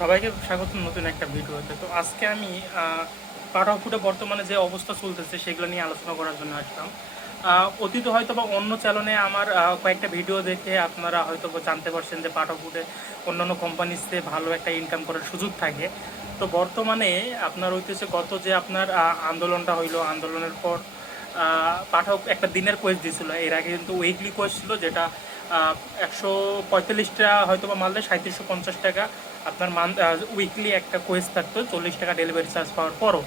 সবাইকে স্বাগত নতুন একটা ভিডিওতে। তো আজকে আমি পাঠাও ফুডে বর্তমানে যে অবস্থা চলতেছে সেগুলো নিয়ে আলোচনা করার জন্য আসলাম। অতীতে হয়তো বা অন্য চ্যানেলে আমার কয়েকটা ভিডিও দেখে আপনারা হয়তো বা জানতে পারছেন যে পাঠাও ফুডে অন্যান্য কোম্পানিতে ভালো একটা ইনকাম করার সুযোগ থাকে। তো বর্তমানে আপনার হইতেছে গত যে আপনার আন্দোলনটা হইলো, আন্দোলনের পর পাঠক একটা দিনের কোয়েস দিয়েছিল। এর আগে কিন্তু উইকলি কোয়েস ছিল, যেটা 145টা হয়তো বা মারলে 3750 টাকা আপনার উইকলি একটা কোয়েস থাকতো, 40 টাকা ডেলিভারি চার্জ পাওয়ার পরও।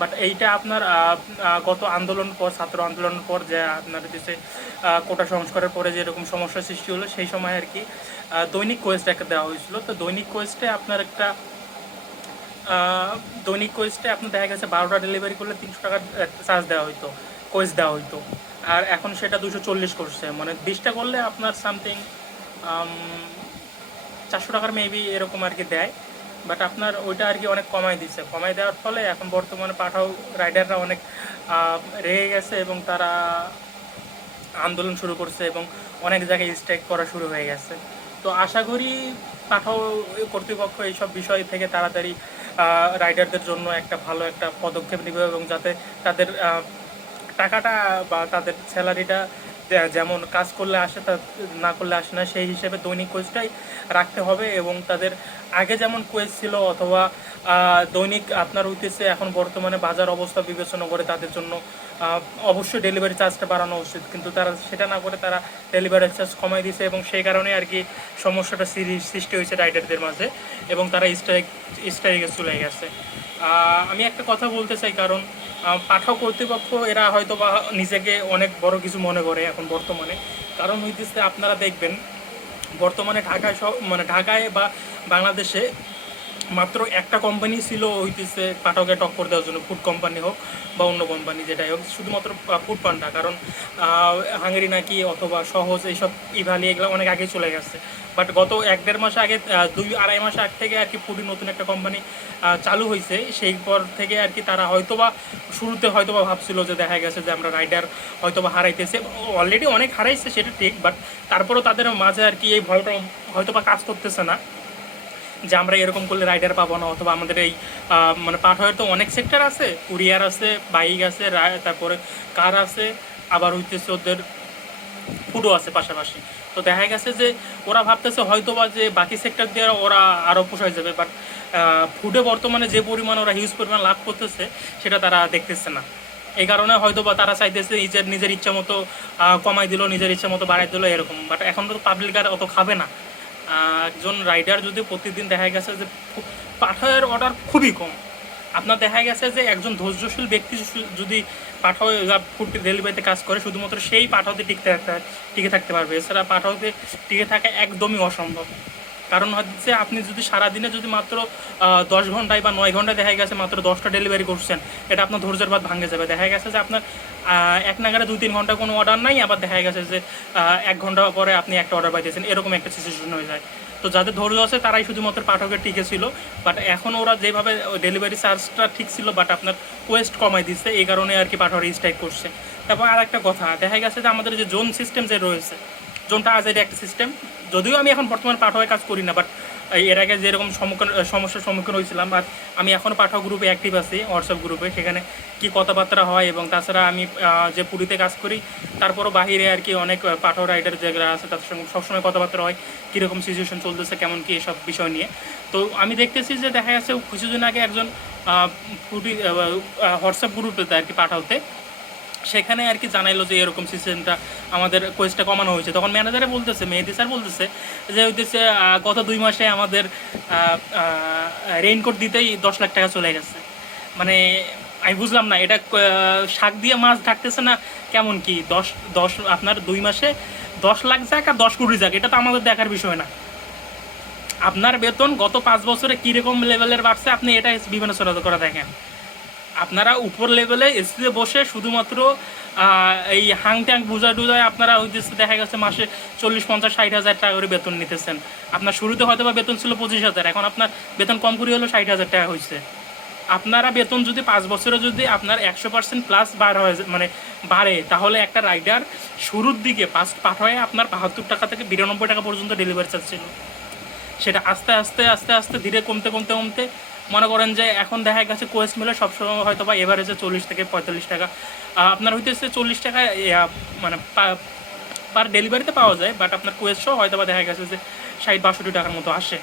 বাট এইটা আপনার গত আন্দোলনের পর, ছাত্র আন্দোলনের পর, যে আপনার দেশে কোটা সংস্কারের পরে যেরকম সমস্যার সৃষ্টি হলো, সেই সময় আর কি দৈনিক কোয়েস্ট একটা দেওয়া হয়েছিল। তো দৈনিক কোয়েস্টে আপনার একটা দৈনিক কোয়েস্টে আপনার দেখা গেছে 12টা ডেলিভারি করলে 300 টাকা চার্জ দেওয়া হইতো, কোয়েস দেওয়া হইতো। আর এখন সেটা 240 করছে, মানে 20টা করলে আপনার সামথিং 400 টাকার মেবি এরকম আর কি দেয়। বাট আপনার ওইটা আর কি অনেক কমাই দিচ্ছে। কমাই দেওয়ার ফলে এখন বর্তমানে পাঠাও রাইডাররা অনেক রেগে গেছে এবং তারা আন্দোলন শুরু করছে এবং অনেক জায়গায় স্ট্রাইক করা শুরু হয়ে গেছে। তো আশা করি পাঠাও কর্তৃপক্ষ এইসব বিষয় থেকে তাড়াতাড়ি রাইডারদের জন্য একটা ভালো একটা পদক্ষেপ নেবে এবং যাতে তাদের টাকাটা বা তাদের স্যালারিটা যেমন কাজ করলে আসে, তা না করলে আসে না, সেই হিসেবে দৈনিক কোয়েসটাই রাখতে হবে। এবং তাদের আগে যেমন কোয়েস ছিল অথবা দৈনিক আপনার হইতেছে, এখন বর্তমানে বাজার অবস্থা বিবেচনা করে তাদের জন্য অবশ্যই ডেলিভারি চার্জটা বাড়ানো উচিত, কিন্তু তারা সেটা না করে তারা ডেলিভারি চার্জ কমাই দিয়েছে এবং সেই কারণে আর কি সমস্যাটা সৃষ্টি হয়েছে রাইডারদের মাঝে এবং তারা স্ট্রাইকে চলে গেছে। আমি একটা কথা বলতে চাই, কারণ পাঠাও কর্তৃপক্ষ এরা হয়তো বা নিজেকে অনেক বড় কিছু মনে করে এখন বর্তমানে। কারণ হইতেছে আপনারা দেখবেন বর্তমানে ঢাকায় মানে ঢাকায় বা বাংলাদেশে মাত্র একটা কোম্পানি ছিল হইতেছে পাঠকের টক্কর দেওয়ার জন্য, ফুড কোম্পানি হোক বা অন্য কোম্পানি যেটাই হোক, শুধুমাত্র ফুড পান্ডা। কারণ হাঙ্গেরি নাকি অথবা সহজ এইসব ইভালি এগুলো অনেক আগে চলে গেছে। বাট গত 1-1.5 মাস আগে, 2-2.5 মাস আগ থেকে আর কি ফুডি নতুন একটা কোম্পানি চালু হয়েছে। সেই পর থেকে আর কি তারা হয়তোবা শুরুতে হয়তোবা ভাবছিল যে দেখা গেছে যে আমরা রাইডার হয়তোবা হারাইতেছে, অলরেডি অনেক হারাইছে সেটা ঠিক, বাট তারপরেও তাদের মাঝে আর কি এই ভয়টা হয়তোবা কাজ করতেছে না যে আমরা এরকম করলে রাইডার পাবো না। অথবা আমাদের এই মানে পাঠাওয়ের তো অনেক সেক্টর আছে, কুরিয়ার আছে, বাইক আছে, তারপরে কার আছে, আবার হইতেছে ওদের ফুডও আছে পাশাপাশি। তো দেখা গেছে যে ওরা ভাবতেছে হয়তোবা যে বাকি সেক্টর দিয়ে ওরা আরও পোষায় যাবে, বাট ফুডে বর্তমানে যে পরিমাণ ওরা হিউজ পরিমাণ লাভ করতেছে সেটা তারা দেখতেছে না। এই কারণে হয়তো বা তারা চাইতেছে নিজের ইচ্ছা মতো কমাই দিল, নিজের ইচ্ছা মতো বাড়াই দিল এরকম। বাট এখন তো পাবলিক আর অত খাবে না। একজন রাইডার যদি প্রতিদিন দেখা গেছে যে পাঠাওয়ের অর্ডার খুবই কম, আপনার দেখা গেছে যে একজন ধৈর্যশীল ব্যক্তি যদি পাঠাও ফুড ডেলিভারিতে কাজ করে, শুধুমাত্র সেই পাঠাওতে টিকে থাকতে পারবে। এছাড়া পাঠাওতে টিকে থাকা একদমই অসম্ভব। কারণ হচ্ছে আপনি যদি সারাদিনে যদি মাত্র 10 ঘন্টায় বা 9 ঘন্টায় দেখা গেছে মাত্র 10টা ডেলিভারি করছেন, এটা আপনার ধৈর্যের বাদ ভাঙে যাবে। দেখা গেছে যে আপনার এক নাগারে 2-3 ঘন্টা কোনো অর্ডার নাই, আবার দেখা গেছে যে 1 ঘন্টা পরে আপনি একটা অর্ডার পাইতেছেন, এরকম একটা সিচুয়েশন হয়ে যায়। তো যাদের ধৈর্য আছে তারাই শুধুমাত্র পাঠকের টিকে ছিল। বাট এখন ওরা যেভাবে ডেলিভারি চার্জটা ঠিক ছিল, বাট আপনার কোয়েস্ট কমাই দিচ্ছে, এই কারণে আর কি পাঠক স্ট্রাইক করছে। তারপর আর একটা কথা দেখা গেছে যে আমাদের যে জোন সিস্টেম যে রয়েছে, জোনটা আজের একটা সিস্টেম, যদিও আমি এখন বর্তমানে পাঠকের কাজ করি না, বাট এর আগে যেরকম সমস্যার সম্মুখীন হয়েছিলাম, আর আমি এখনও পাঠক গ্রুপে অ্যাক্টিভ আছি, হোয়াটসঅ্যাপ গ্রুপে। সেখানে কি কথাবার্তা হয়, এবং তাছাড়া আমি যে পুরীতে কাজ করি তারপরও বাহিরে আর কি অনেক পাঠক রাইডার যেগুলো আছে তাদের সঙ্গে সবসময় কথাবার্তা হয়, কীরকম সিচুয়েশন চলতেছে, কেমন কী এসব বিষয় নিয়ে। তো আমি দেখতেছি যে দেখা যাচ্ছে কিছুদিন আগে একজন পুরী হোয়াটসঅ্যাপ গ্রুপে আর কি পাঠাতে, সেখানে আর কি জানাইলো যে এরকম সিস্টেমটা আমাদের কোয়েস্টটা কমানো হয়েছে। তখন ম্যানেজারে বলতেছে, মেহেদি স্যার বলতেছে যে হইতেছে গত 2 মাসে আমাদের রেইনকোট দিতেই 10 লাখ টাকা চলে গেছে। মানে আমি বুঝলাম না, এটা শাক দিয়ে মাছ ঢাকতেছে না কেমন কি? 10 আপনার 2 মাসে 10 লাখ যাক আর 10 কোটি যাক, এটা তো আমাদের দেখার বিষয় না। আপনার বেতন গত 5 বছরে কীরকম লেভেলের বাড়ছে আপনি এটা বিবেচনা করে দেখেন। আপনারা উপর লেভেলে এসিতে বসে শুধুমাত্র এই হাং ট্যাং বুঝায় টুজায় আপনারা ওই দেখা গেছে মাসে 40, 50, 60 হাজার টাকা করে বেতন নিতেছেন। আপনার শুরুতে হয়তো বা বেতন ছিল 25,000, এখন আপনার বেতন কম করে হলো 60,000 টাকা হয়েছে। আপনারা বেতন যদি 5 বছরে যদি আপনার 100% প্লাস মানে বাড়ে, তাহলে একটা রাইডার শুরুর দিকে পাঠায় আপনার 72 টাকা থেকে 92 টাকা পর্যন্ত ডেলিভারি চার্জ ছিল। সেটা আস্তে আস্তে আস্তে আস্তে ধীরে কমতে কমতে কমতে মনে করেন যে এখন দেখা গেছে কোয়েস্ট মিলে সবসময় হয়তো বা এভারেজে 40 থেকে 45 টাকা আপনার হইতেছে 40 টাকা মানে পার ডেলিভারিতে পাওয়া যায়, বাট আপনার কোয়েস্ট হয়তো বা দেখা গেছে যে 60-62 টাকার মতো আসে।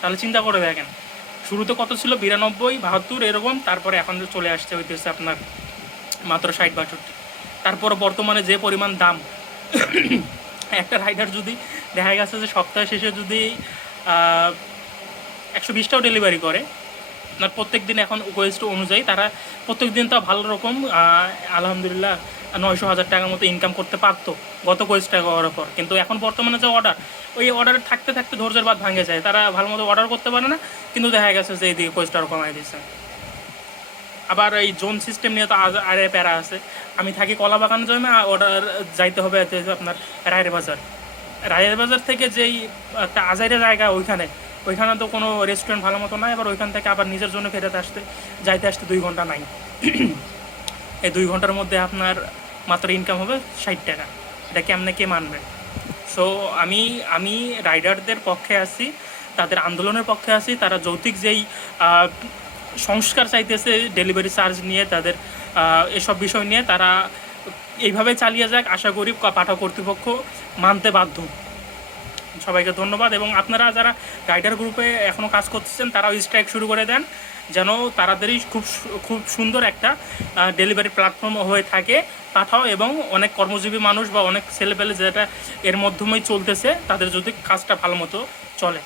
তাহলে চিন্তা করে দেখেন শুরুতে কত ছিল, 92-72 এরকম, তারপরে এখন চলে আসছে হইতেছে আপনার মাত্র 60-62। তারপর বর্তমানে যে পরিমাণ দাম, একটা রাইডার যদি দেখা গেছে যে সপ্তাহ শেষে যদি 120টাও ডেলিভারি করে, আপনার প্রত্যেক দিন এখন কোয়েস্ট অনুযায়ী তারা প্রত্যেক দিন তো ভালো রকম আলহামদুলিল্লাহ 900-1000 টাকার মতো ইনকাম করতে পারতো গত কোয়েস্টটা করার পর। কিন্তু এখন বর্তমানে যে অর্ডার, ওই অর্ডার থাকতে থাকতে ধৈর্যের বাদ ভাঙে যায়, তারা ভালো মতো অর্ডার করতে পারে না, কিন্তু দেখা গেছে যে এইদিকে কোয়েস্ট আরও কমাই দিচ্ছে। আবার এই জোন সিস্টেম নিয়ে তো আরে প্যারা আছে। আমি থাকি কলাবাগান জমে, অর্ডার যাইতে হবে আপনার রায়ের বাজার। রায়ের বাজার থেকে যেই একটা আজাইরা জায়গা, ওইখানে তো কোনো রেস্টুরেন্ট ভালো মতো নাই, এবার ওইখান থেকে আবার নিজের জন্য ফেরত যাইতে আসতে 2 ঘন্টা নাই। এই 2 ঘন্টার মধ্যে আপনার মাত্র ইনকাম হবে 60 টাকা। এটা কেমনে কে মানবে? সো আমি রাইডারদের পক্ষে আছি, তাদের আন্দোলনের পক্ষে আছি। তারা যৌক্তিক যেই সংস্কার চাইতেছে ডেলিভারি চার্জ নিয়ে, তাদের এসব বিষয় নিয়ে তারা এইভাবে চালিয়ে যাক, আশা করি পাঠক কর্তৃপক্ষ মানতে বাধ্য। সবাইকে ধন্যবাদ। এবং আপনারা যারা রাইডার গ্রুপে এখনও কাজ করতেছেন তারাও স্ট্রাইক শুরু করে দেন, যেন তাড়াতাড়ি খুব সুন্দর একটা ডেলিভারি প্ল্যাটফর্ম হয়ে থাকে পাঠাও, এবং অনেক কর্মজীবী মানুষ বা অনেক ছেলেপেলে যেটা এর মাধ্যমেই চলতেছে তাদের যদি কাজটা ভালো মতো চলে।